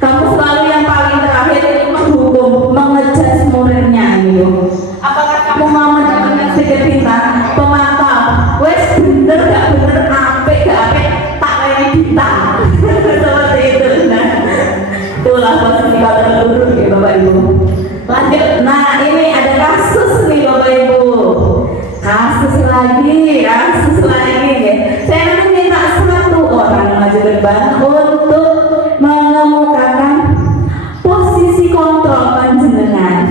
Kamu selalu yang paling terakhir ini menghukum, mengejas muridnya gitu. Apakah kamu mau mendapatkan stiker bintang? Pemantau, wes bener gak bener, apik gak apik, tak kayak bintang. Seperti itu. Nah, itulah posisi kalau turun ya Bapak Ibu. Lanjut, nah ini ada kasus nih Bapak Ibu. Kasus lagi ya. Saya minta satu orang maju depan untuk mengemukakan posisi kontrol panjenengan.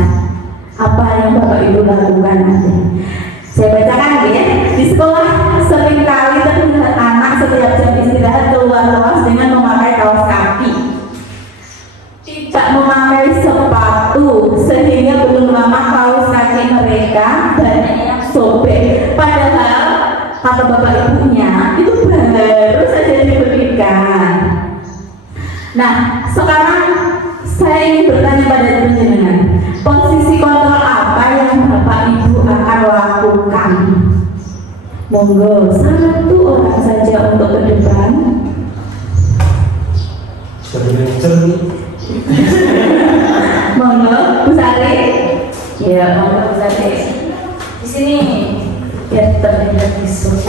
Apa yang Bapak Ibu lakukan nanti? Saya bacakan ya. Di sekolah seringkali terlihat anak setiap jam istirahat keluar kelas dengan memakai kaos kaki, tidak memakai sepatu, sehingga belum lama kaos kaki mereka banyak yang sobek. Padahal kata bapak ibunya itu baru saja diberikan. Nah, sekarang saya ingin bertanya pada jenengan, posisi kontrol apa yang bapak ibu akan lakukan? Monggo satu orang saja untuk ke depan. Monggo Bu Sari. Ya, monggo Bu Sari. Di sini ya terlihat diskusi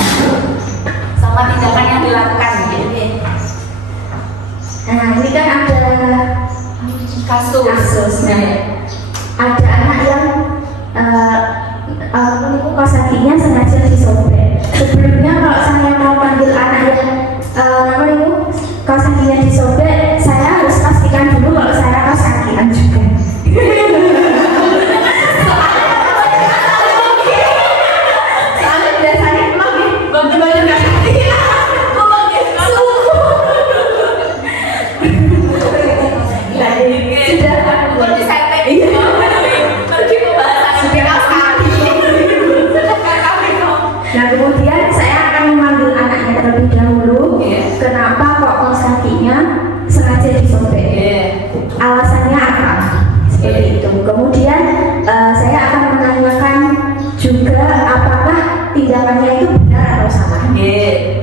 sama tindakan yang dilakukan gitu. Nah, ini kan ada kasus. Nah, ada anak yang kaos kakinya sengaja disobek. Sebelumnya kalau saya mau panggil anak yang kaos kakinya disobek, saya harus pastikan dulu kalau saya kaos kakian juga. Soalnya biasanya lagi bagi-bagi kaki. Seperti saya tadi pergi membahas kaos kaki. Nah, kemudian saya akan memanggil anaknya terlebih dahulu. Kenapa kok kaos kakinya sengaja disobek? Alasannya apa? Seperti itu. Kemudian saya akan menanyakan juga apakah tindakannya itu benar atau salah.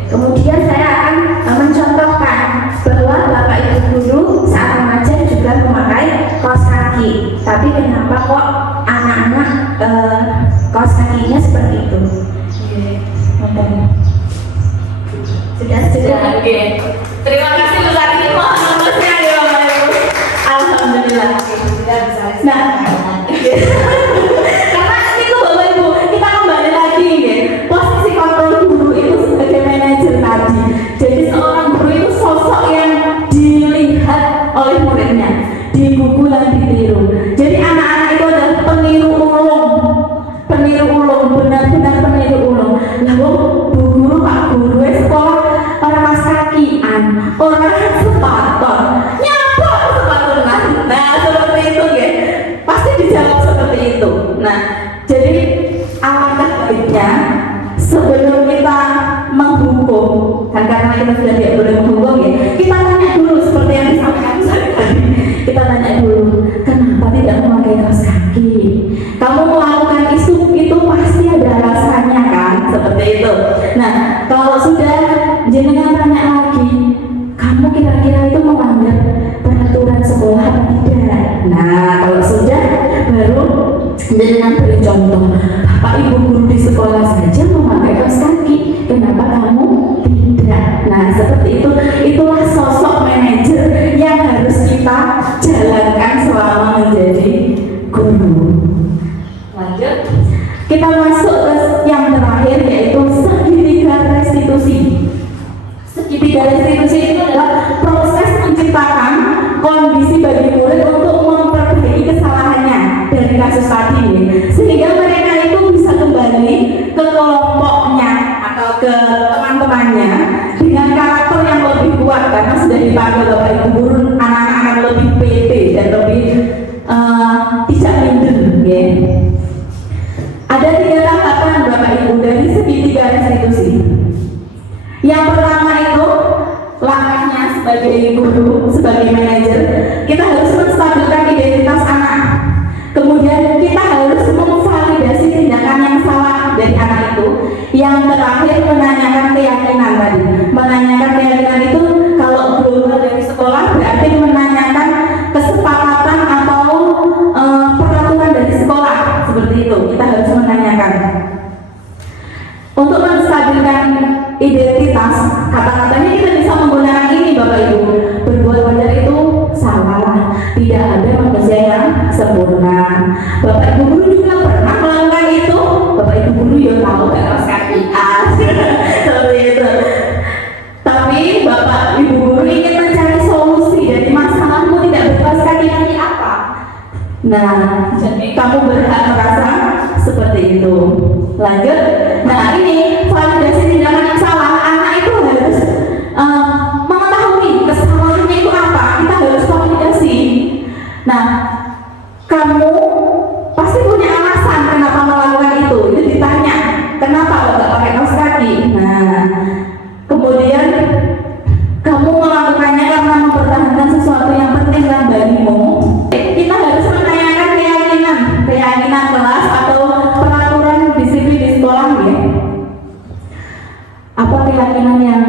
Kemudian saya akan mencontohkan bahwa bapak ibu guru saat mengajar juga memakai kaos kaki. Tapi kenapa kok anak-anak kaos kakinya seperti itu? Sudah. Oke. Terima kasih Bu Sari. Mohon maaf ya Bapak Ibu. Alhamdulillah. Nah, karena itu Bapak Ibu, kita kembali lagi ya. Posisi kontrol guru itu kita sudah tidak boleh menghukum ya, kita tanya dulu seperti yang disampaikan saya tadi. Kita tanya dulu, kenapa tidak memakai kaos kaki? Kamu melakukan itu pasti ada alasannya kan, seperti itu. Nah, kalau sudah jenengan tanya lagi, kamu kira-kira itu melanggar peraturan sekolah atau tidak? Nah, kalau sudah, baru jenengan beri contoh. Bapak Ibu guru di sekolah saja memakai kaos kaki, kenapa kamu tidak? Nah, seperti itu. Itulah sosok manajer yang harus kita jalankan selama menjadi guru. Lanjut, kita masuk ke yang terakhir, yaitu segitiga restitusi. Segitiga restitusi itu adalah proses menciptakan kondisi bagi murid untuk memperbaiki kesalahannya dari kasus tadi, sehingga mereka itu bisa kembali ke kelompoknya atau ke teman-temannya dengan karakter yang lebih kuat, karena sudah dipanggil Bapak Ibu guru, anak-anak akan lebih pede dan lebih tidak minder ya. Ada 3 tahapan Bapak Ibu dari segitiga restitusi. Yang pertama itu langkahnya sebagai guru, sebagai manajer, kita harus menstabilkan identitas anak. Kemudian kita harus memvalidasi tindakan yang salah dari anak itu. Yang terakhir menanyakan keyakinan tadi. Menanyakan keyakinan itu kalau keluar dari sekolah berarti menanyakan kesepakatan atau peraturan dari sekolah, seperti itu. Kita harus menanyakan. Untuk menstabilkan identitas, kata-katanya kita bisa menggunakan ini Bapak Ibu. Berbuat wajar itu salah, tidak ada manusia yang sempurna. Bapak Ibu guru juga pernah melakukan itu. Bapak Ibu guru ya tahu gak kaos kaki seperti itu. Tapi Bapak Ibu guru ingin mencari solusi dari masalahmu tidak berkaos kaki nanti apa? Nah, jadi kamu berhak merasa seperti itu. Lanjut. Nah, ini validasi tindakan yang salah. Anak itu harus mengetahui kesalahannya itu apa. Kita harus validasi. Nah, kamu pasti punya alasan kenapa melakukan itu. Itu ditanya, kenapa kok nggak pakai kaos kaki? Nah, kemudian kamu melakukannya karena mempertahankan sesuatu yang penting kan bagimu. Kita harus menanyakan keyakinan kelas atau peraturan disiplin di sekolah ya. Apa keyakinan yang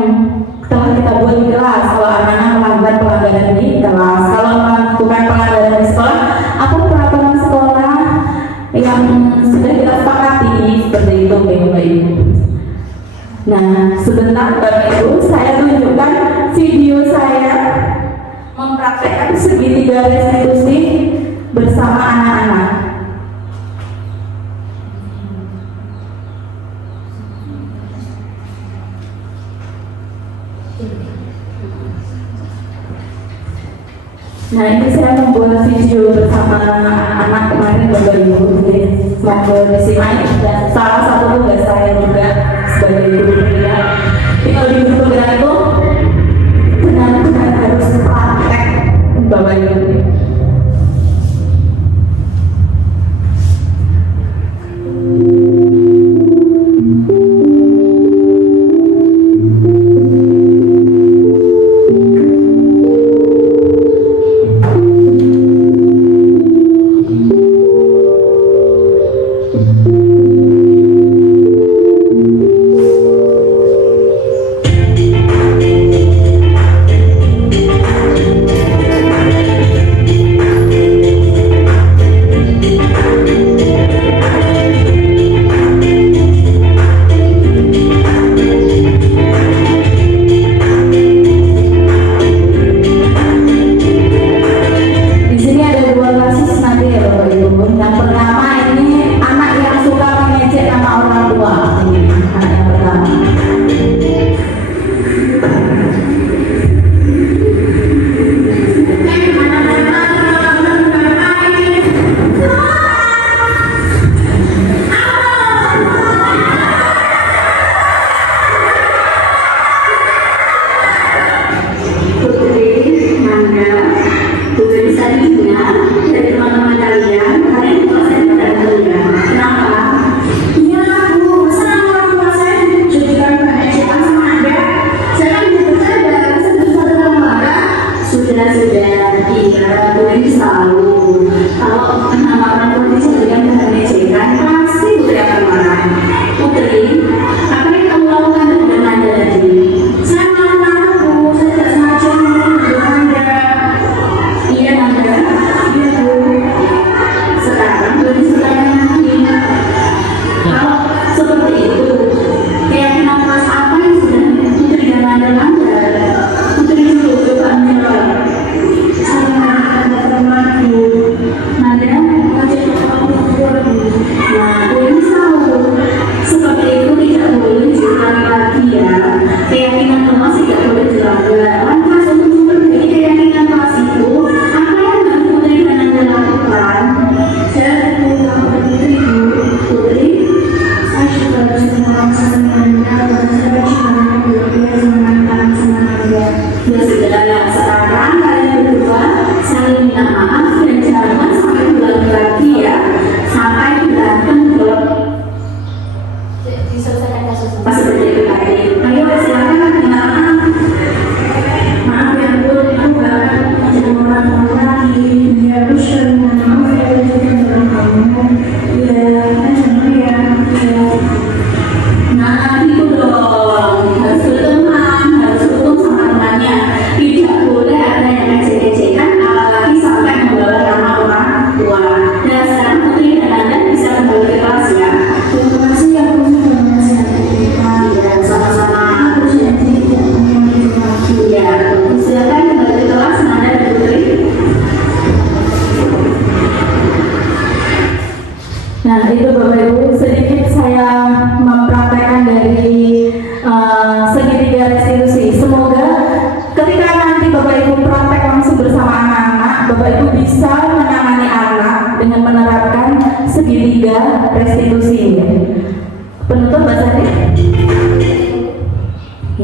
telah kita buat di kelas? Kalau anak-anak melakukan pelanggaran di kelas, kalau melakukan pelanggaran di sekolah, apa peraturan sekolah yang sudah kita sepakati, seperti itu Bapak Ibu. Nah, sebentar Bapak Ibu, saya tunjukkan video saya mempraktekkan segitiga restitusi bersama anak-anak. Nah, ini saya membuat video bersama anak-anak kemarin Bapak Ibu. Jadi monggo disimak, dan salah satu tugas saya juga sebagai guru pria. Kalau di guru program itu benar-benar harus praktek Bapak Ibu.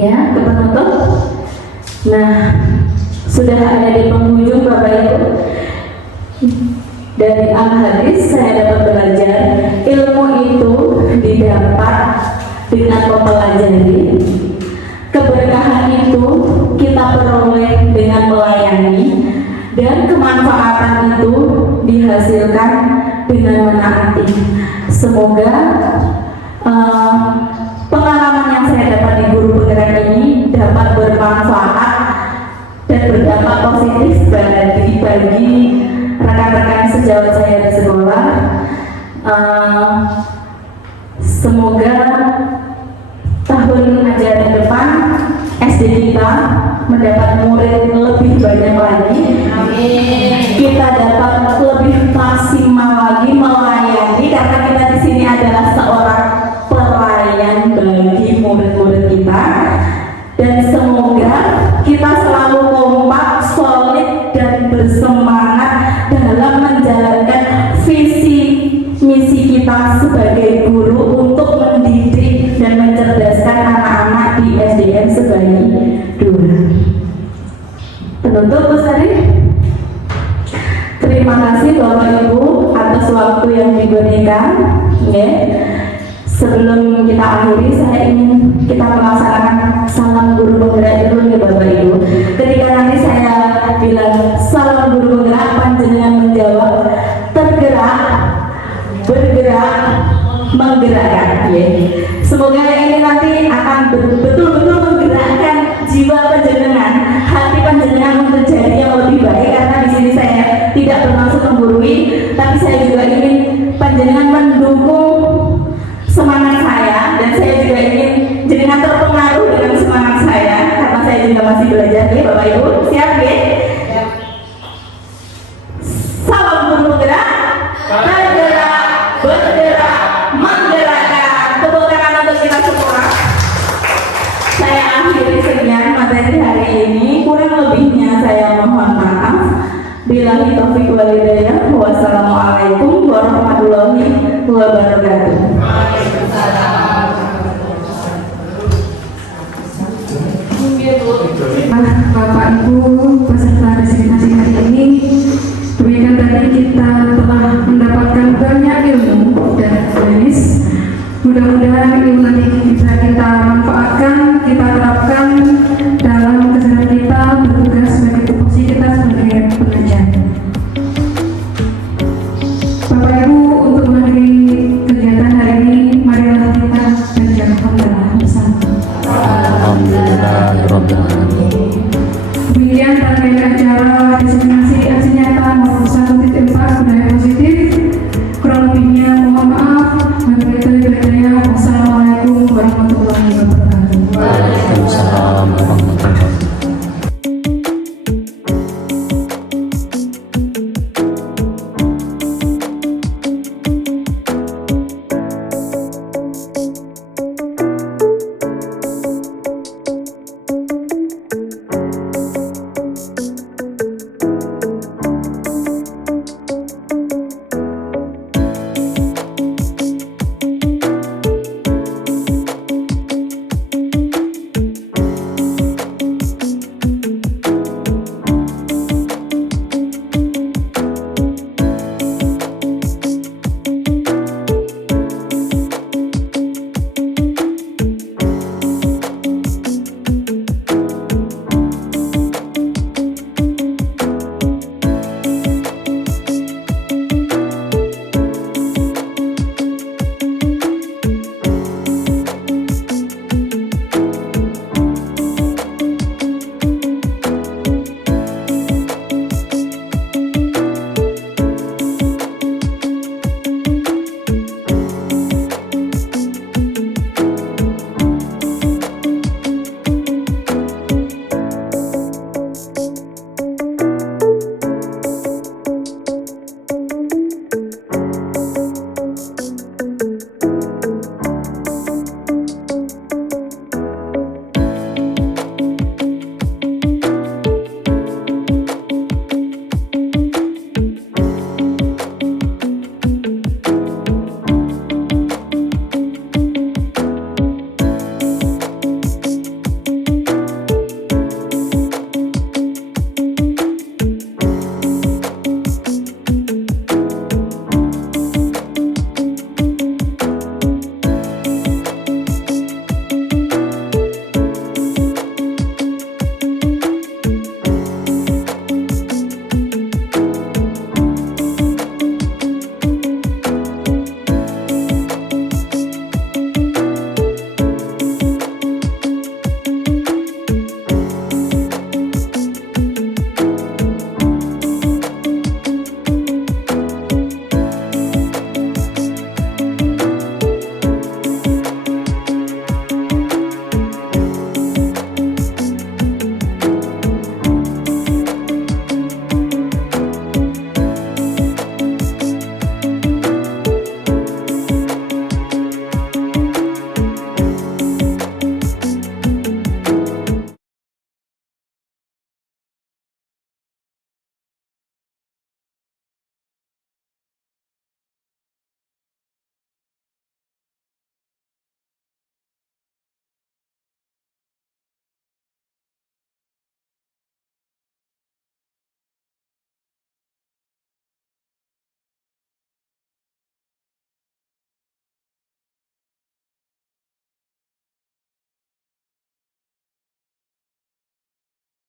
ya ke penutup. Nah, sudah ada di penghujung Bapak Ibu. Dari al-hadis saya dapat belajar ilmu itu didapat dengan mempelajari. Keberkahan itu kita peroleh dengan melayani, dan kemanfaatan itu dihasilkan dengan menaati. Semoga pengalaman yang saya dapat di guru penggerak ini dapat bermanfaat dan berdampak positif bagi rekan-rekan sejawat saya di sekolah. Semoga tahun ajaran depan SD kita mendapat murid lebih banyak lagi. Amin. Kita dapat lebih maksimal lagi melayani, karena kita di sini adalah seorang pelayan bagi murid-murid kita. Dan semoga kita selalu kompak, solid, dan bersemangat dalam menjalankan visi misi kita sebagai guru untuk mendidik dan mencerdaskan anak-anak di SDN Sebayu 2. Penutup Bu Sari. Terima kasih Bapak Ibu atas waktu yang diberikan. Ya. Sebelum kita akhiri, saya ingin kita melaksanakan salam guru penggerak dulu ya Bapak Ibu. Ketika nanti saya bilang salam guru penggerak, panjenengan menjawab tergerak, bergerak, menggerakkan. Ya. Semoga ini nanti akan betul-betul menggerakkan jiwa panjenengan, hati panjenengan untuk jadi yang lebih baik. Karena di sini saya tidak bermaksud menggurui, tapi saya juga ingin panjenengan mendukung semangat saya, dan saya juga ingin jenengan terpengaruh dengan semangat saya, karena saya juga masih belajar ya Bapak Ibu. Siap ya? Salam guru penggerak, tergerak, bergerak, menggerakkan. Tepuk tangan untuk kita semua. Saya akhiri sekian materi hari ini. Kurang lebihnya saya mohon maaf. Billahi taufiq wal hidayah. Wassalamualaikum warahmatullahi wabarakatuh. Bapak Ibu peserta resigitasi hari ini, demikian tadi kita telah mendapatkan banyak ilmu dan jenis. Mudah-mudahan ilmu nanti bisa kita manfaatkan, kita terapkan dalam keseharian kita bertugas sebagai tupoksi kita sebagai pengajar. Bapak Ibu, untuk menghadiri kegiatan hari ini, marilah kita belajar alhamdulillah bersama. Alhamdulillah,